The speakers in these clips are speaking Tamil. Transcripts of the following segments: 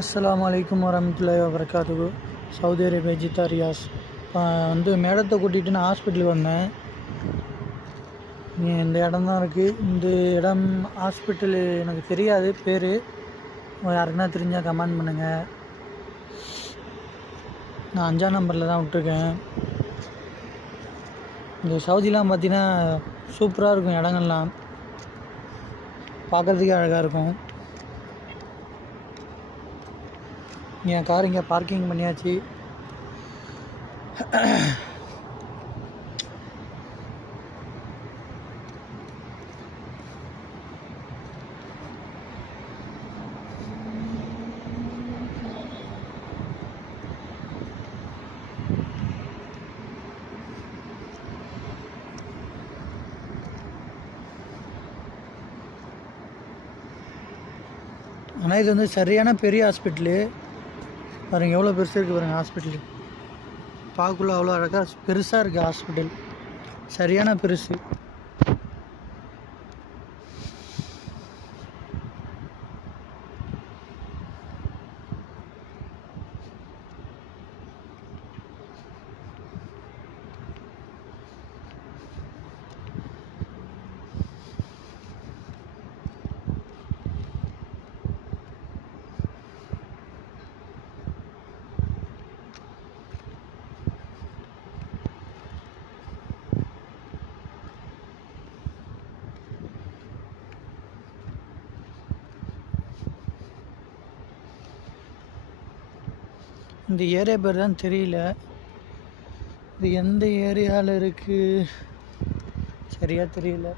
அஸ்ஸலாமு அலைக்கும் வரமத்துல்லாஹி வபரகாத்துஹு. Saudi Arabia Jeddah Riyas. மேடத்தை கூட்டிகிட்டு நான் ஹாஸ்பிட்டலுக்கு வந்தேன். இந்த இடம் தான் இருக்குது. இந்த இடம் ஹாஸ்பிட்டலு எனக்கு தெரியாது பேர். யாருக்குன்னா தெரிஞ்சால் கமெண்ட் பண்ணுங்கள். நான் 5ஆம் நம்பரில் தான் விட்டுருக்கேன். இந்த சவுதிலாம் பார்த்தீங்கன்னா சூப்பராக இருக்கும். இடங்கள்லாம் பார்க்குறதுக்கே அழகாக இருக்கும். என் கார் இங்கே பார்க்கிங் பண்ணியாச்சு. ஆனால் இது சரியான பெரிய ஹாஸ்பிட்டலு. பாருங்கள் எவ்வளோ பெருசாக இருக்குது பாருங்கள் ஹாஸ்பிட்டலு. பார்க்கக்குள்ள அவ்வளோ அழகாக பெருசாக இருக்குது ஹாஸ்பிட்டல். சரியான பெருசு. இந்த ஏரியா பேர் தான் தெரியல. இது எந்த ஏரியாவில் இருக்குது சரியாக தெரியல.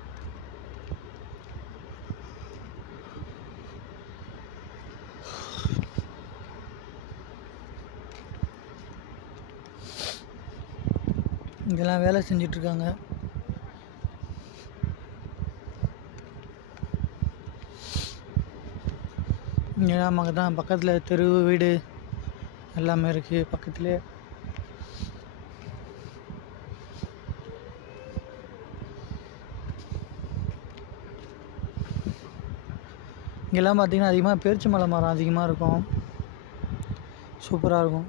இங்கெல்லாம் வேலை செஞ்சிட்ருக்காங்க. இங்கே நமக்கு தான் பக்கத்தில் தெரு வீடு எல்லாமே இருக்குது பக்கத்துலேயே. இங்கெல்லாம் பார்த்திங்கன்னா அதிகமாக பேரிச்சம்பழ மரம் அதிகமாக இருக்கும். சூப்பராக இருக்கும்.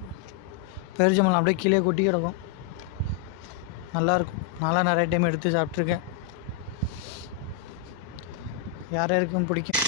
பேரிச்சம்பழம் அப்படியே கீழே கொட்டி கிடக்கும். நல்லாயிருக்கும். நான்லாம் நிறைய டைம் எடுத்து சாப்பிட்ருக்கேன். யார் யாருக்கும் பிடிக்கும்.